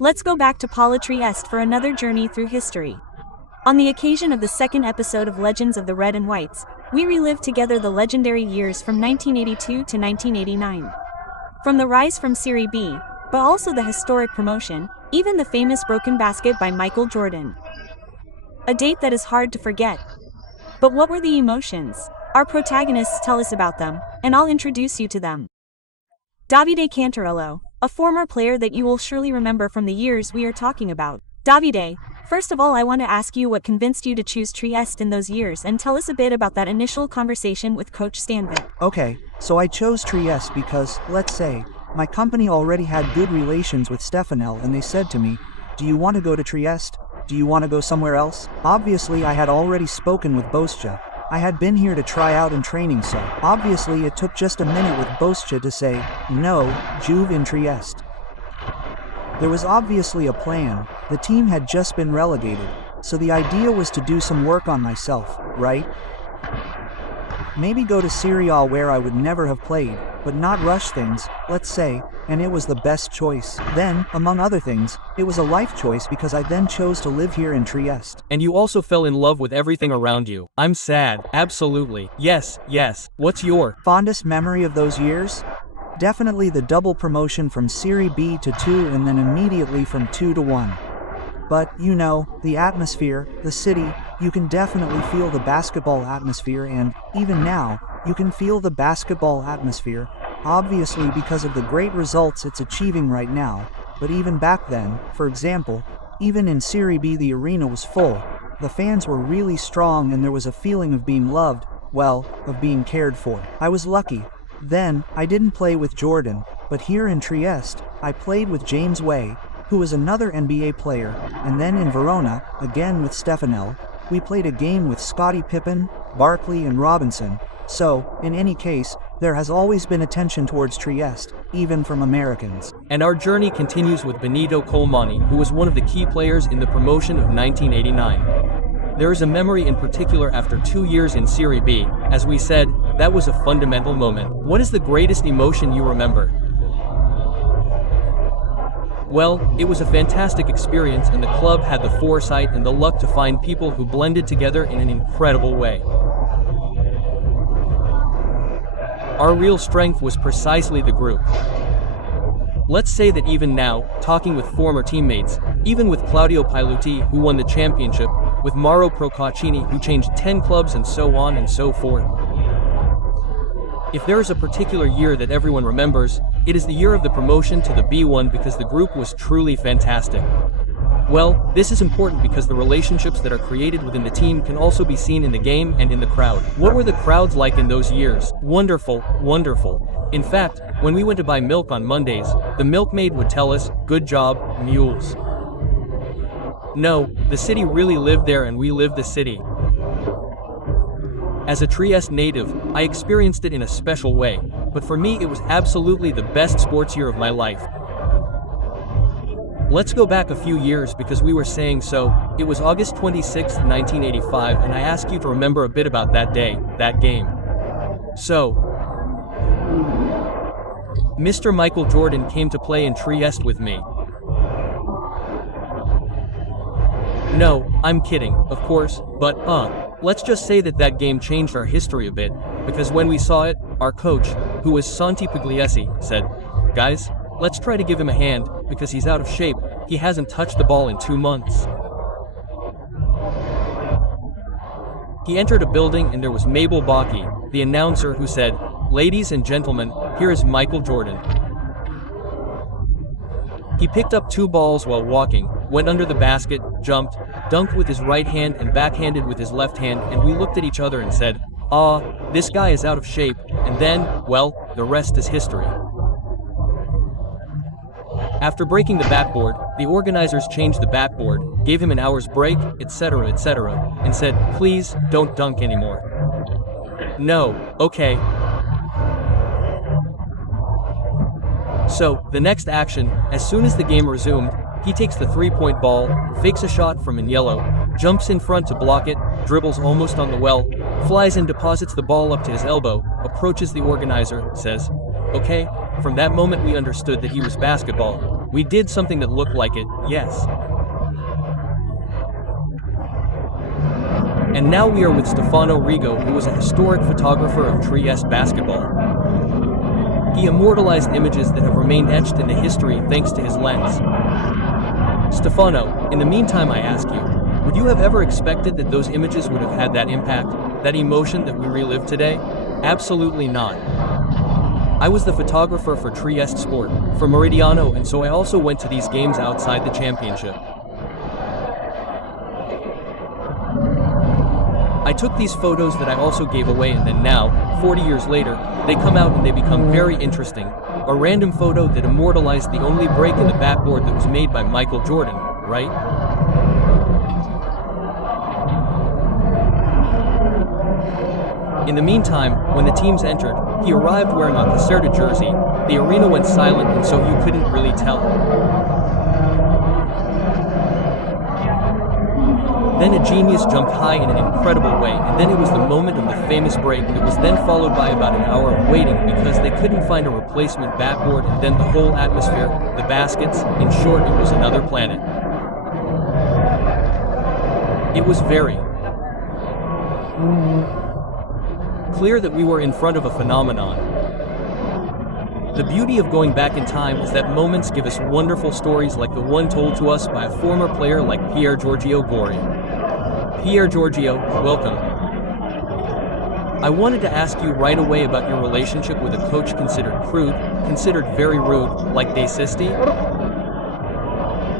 Let's go back to Paula Trieste for another journey through history. On the occasion of the second episode of Legends of the Red and Whites, we relive together the legendary years from 1982 to 1989. From the rise from Serie B, but also the historic promotion, even the famous broken basket by Michael Jordan. A date that is hard to forget. But what were the emotions? Our protagonists tell us about them, and I'll introduce you to them. Davide Cantarello, a former player that you will surely remember from the years we are talking about. Davide, first of all, I want to ask you what convinced you to choose Trieste in those years, and tell us a bit about that initial conversation with Coach Stanvic. Okay, so I chose Trieste because, let's say, my company already had good relations with Stefanel and they said to me, "Do you want to go to Trieste? Do you want to go somewhere else?" Obviously I had already spoken with Boscia. I had been here to try out in training, so obviously it took just a minute with Boscia to say, "No, Juve in Trieste." There was obviously a plan. The team had just been relegated, so the idea was to do some work on myself, right? Maybe go to Serie A where I would never have played, but not rush things, let's say, and it was the best choice. Then, among other things, it was a life choice because I then chose to live here in Trieste. And you also fell in love with everything around you. I'm sad. Absolutely. Yes. What's your fondest memory of those years? Definitely the double promotion from Serie B to 2 and then immediately from 2 to 1. But, you know, the atmosphere, the city, you can definitely feel the basketball atmosphere, and, even now, you can feel the basketball atmosphere, obviously because of the great results it's achieving right now, but even back then, for example, even in Serie B the arena was full, the fans were really strong and there was a feeling of being loved, well, of being cared for. I was lucky. Then, I didn't play with Jordan, but here in Trieste, I played with James Way, who was another NBA player, and then in Verona, again with Stefanel, we played a game with Scottie Pippen, Barkley and Robinson. So, in any case, there has always been attention towards Trieste, even from Americans. And our journey continues with Benito Colmani, who was one of the key players in the promotion of 1989. There is a memory in particular after 2 years in Serie B. As we said, that was a fundamental moment. What is the greatest emotion you remember? Well, it was a fantastic experience and the club had the foresight and the luck to find people who blended together in an incredible way. Our real strength was precisely the group. Let's say that even now, talking with former teammates, even with Claudio Piluti, who won the championship, with Mauro Procaccini, who changed 10 clubs and so on and so forth. If there is a particular year that everyone remembers, it is the year of the promotion to the B1 because the group was truly fantastic. Well, this is important because the relationships that are created within the team can also be seen in the game and in the crowd. What were the crowds like in those years? Wonderful. In fact, when we went to buy milk on Mondays, the milkmaid would tell us, "Good job, mules." No, the city really lived there and we lived the city. As a Trieste native, I experienced it in a special way, but for me it was absolutely the best sports year of my life. Let's go back a few years because we were saying so. It was August 26, 1985, and I ask you to remember a bit about that day, that game. So, Mr. Michael Jordan came to play in Trieste with me. No, I'm kidding, of course, but let's just say that that game changed our history a bit, because when we saw it, our coach, who was Santi Pugliese, said, "Guys, let's try to give him a hand, because he's out of shape, he hasn't touched the ball in 2 months." He entered a building and there was Mabel Baki, the announcer, who said, "Ladies and gentlemen, here is Michael Jordan." He picked up 2 balls while walking, went under the basket, jumped, dunked with his right hand and backhanded with his left hand, and we looked at each other and said, this guy is out of shape, and then, well, the rest is history. After breaking the backboard, the organizers changed the backboard, gave him an hour's break, etc., and said, "Please, don't dunk anymore." No, okay. So, the next action, as soon as the game resumed, he takes the 3-point ball, fakes a shot from Agnello, jumps in front to block it, dribbles almost on the well, flies and deposits the ball up to his elbow, approaches the organizer, says, "Okay." From that moment we understood that he was basketball. We did something that looked like it, yes. And now we are with Stefano Rigo, who was a historic photographer of Trieste basketball. He immortalized images that have remained etched into history thanks to his lens. Stefano, in the meantime I ask you, would you have ever expected that those images would have had that impact, that emotion that we relive today? Absolutely not. I was the photographer for Trieste Sport, for Meridiano, and so I also went to these games outside the championship. I took these photos that I also gave away, and then now, 40 years later, they come out and they become very interesting. A random photo that immortalized the only break in the backboard that was made by Michael Jordan, right? In the meantime, when the teams entered, he arrived wearing a Caserta jersey. The arena went silent, and so you couldn't really tell. Then a genius jumped high in an incredible way, and then it was the moment of the famous break that was then followed by about an hour of waiting because they couldn't find a replacement backboard, and then the whole atmosphere, the baskets, in short, it was another planet. It was very clear that we were in front of a phenomenon. The beauty of going back in time is that moments give us wonderful stories like the one told to us by a former player like Pier Giorgio Gori. Pier Giorgio, welcome. I wanted to ask you right away about your relationship with a coach considered crude, considered very rude, like De Sisti.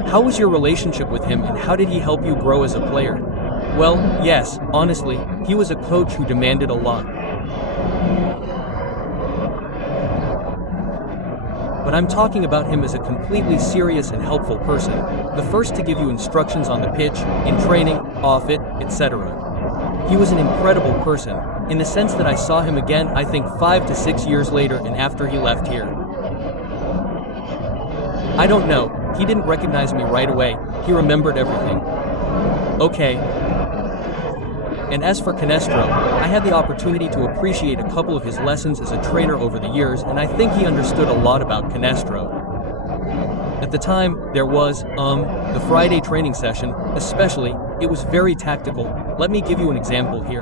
How was your relationship with him, and how did he help you grow as a player? Well, yes, honestly, he was a coach who demanded a lot. But I'm talking about him as a completely serious and helpful person, the first to give you instructions on the pitch, in training, off it, etc. He was an incredible person, in the sense that I saw him again I think 5 to 6 years later and after he left here. I don't know, he didn't recognize me right away, he remembered everything. Okay. And as for Canestro, I had the opportunity to appreciate a couple of his lessons as a trainer over the years, and I think he understood a lot about Canestro. At the time, there was, the Friday training session, especially, it was very tactical. Let me give you an example here.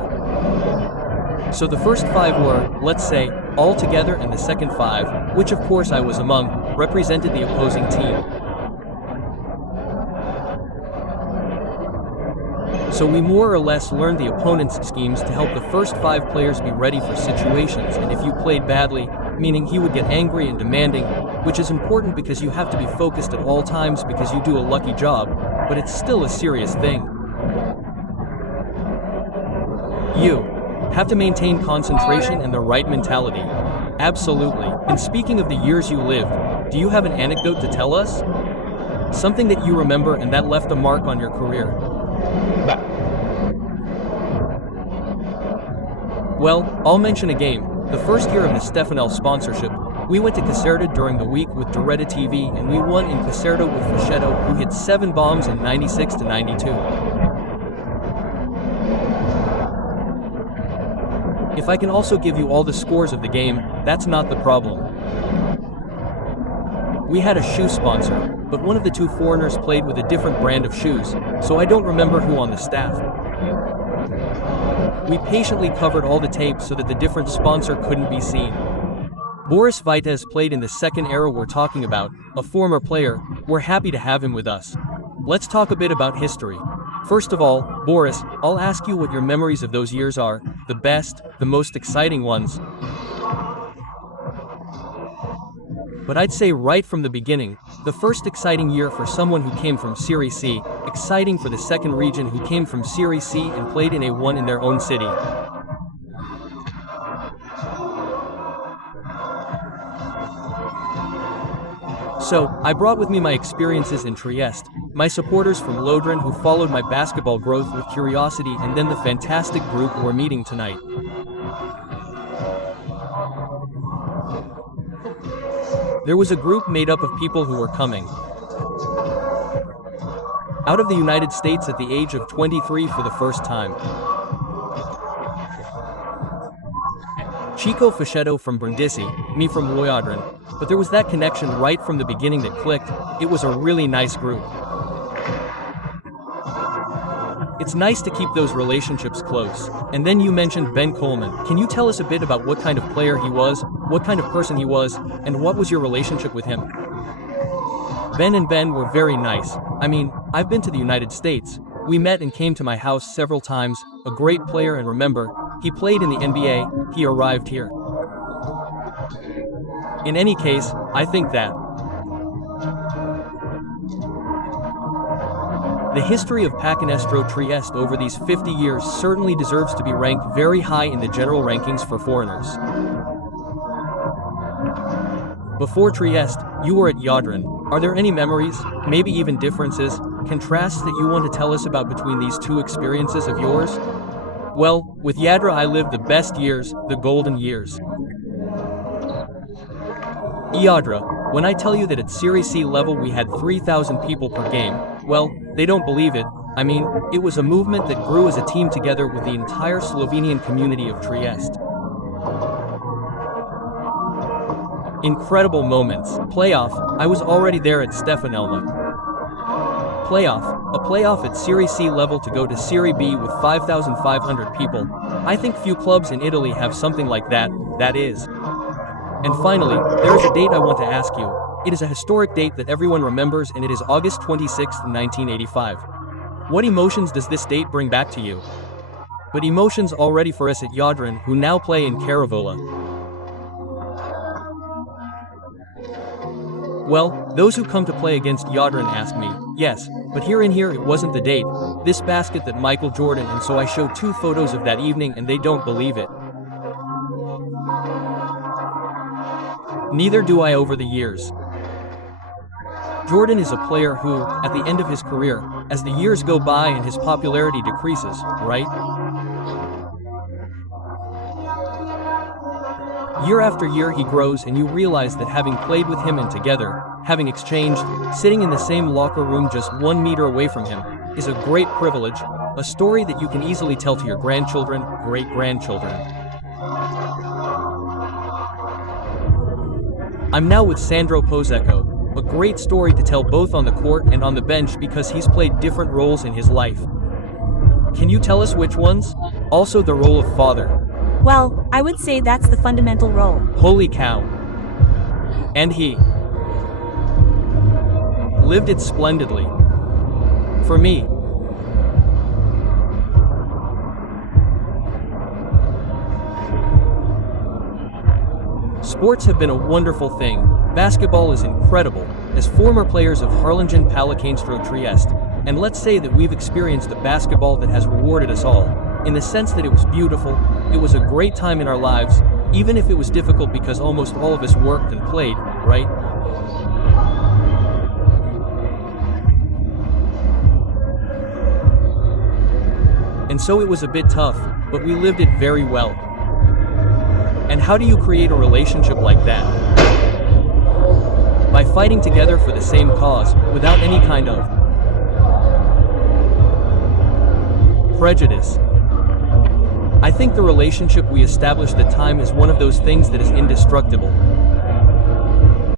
So the first 5 were, let's say, all together, and the second 5, which of course I was among, represented the opposing team. So we more or less learned the opponent's schemes to help the first 5 players be ready for situations, and if you played badly, meaning he would get angry and demanding, which is important because you have to be focused at all times because you do a lucky job, but it's still a serious thing. You have to maintain concentration and the right mentality. Absolutely. And speaking of the years you lived, do you have an anecdote to tell us? Something that you remember and that left a mark on your career? Well, I'll mention a game. The first year of the Stefanel sponsorship, we went to Caserta during the week with Doretta TV, and we won in Caserta with Fascetto, who hit 7 bombs in 96 to 92. If I can also give you all the scores of the game, that's not the problem. We had a shoe sponsor, but one of the 2 foreigners played with a different brand of shoes, so I don't remember who on the staff. We patiently covered all the tape so that the different sponsor couldn't be seen. Boris Vitez played in the second era we're talking about, a former player. We're happy to have him with us. Let's talk a bit about history. First of all, Boris, I'll ask you what your memories of those years are, the best, the most exciting ones. But I'd say right from the beginning, the first exciting year for someone who came from Serie C, exciting for the second region who came from Serie C and played in A1 in their own city. So, I brought with me my experiences in Trieste, my supporters from Lodrin who followed my basketball growth with curiosity, and then the fantastic group we're meeting tonight. There was a group made up of people who were coming out of the United States at the age of 23 for the first time. Chico Fascetto from Brindisi, me from Lodrin, but there was that connection right from the beginning that clicked. It was a really nice group. It's nice to keep those relationships close. And then you mentioned Ben Coleman. Can you tell us a bit about what kind of player he was, what kind of person he was, and what was your relationship with him? Ben and Ben were very nice. I mean, I've been to the United States. We met and came to my house several times. A great player, and remember, he played in the NBA, he arrived here. In any case, I think that the history of Pacanestro Trieste over these 50 years certainly deserves to be ranked very high in the general rankings for foreigners. Before Trieste, you were at Yadrin. Are there any memories, maybe even differences, contrasts that you want to tell us about between these two experiences of yours? Well, with Yadra I lived the best years, the golden years. Yadra, when I tell you that at Serie C level we had 3,000 people per game, well, they don't believe it. I mean, it was a movement that grew as a team together with the entire Slovenian community of Trieste. Incredible moments. Playoff, I was already there at Stefanelma. Playoff, a playoff at Serie C level to go to Serie B with 5,500 people. I think few clubs in Italy have something like that, that is. And finally, there is a date I want to ask you. It is a historic date that everyone remembers, and it is August 26, 1985. What emotions does this date bring back to you? But emotions already for us at Yadrin, who now play in Caravola. Well, those who come to play against Yadrin ask me, yes, but here it wasn't the date, this basket that Michael Jordan, and so I show 2 photos of that evening and they don't believe it. Neither do I over the years. Jordan is a player who, at the end of his career, as the years go by and his popularity decreases, right? Year after year he grows, and you realize that having played with him and together, having exchanged, sitting in the same locker room just 1 meter away from him, is a great privilege, a story that you can easily tell to your grandchildren, great-grandchildren. I'm now with Sandro Pozzecco, a great story to tell both on the court and on the bench because he's played different roles in his life. Can you tell us which ones? Also the role of father. Well, I would say that's the fundamental role. Holy cow. And he lived it splendidly. For me. Sports have been a wonderful thing. Basketball is incredible. As former players of Harlingen Pallacanestro Trieste, and let's say that we've experienced a basketball that has rewarded us all, in the sense that it was beautiful, it was a great time in our lives, even if it was difficult because almost all of us worked and played, right? And so it was a bit tough, but we lived it very well. And how do you create a relationship like that? By fighting together for the same cause, without any kind of prejudice. I think the relationship we established at the time is one of those things that is indestructible.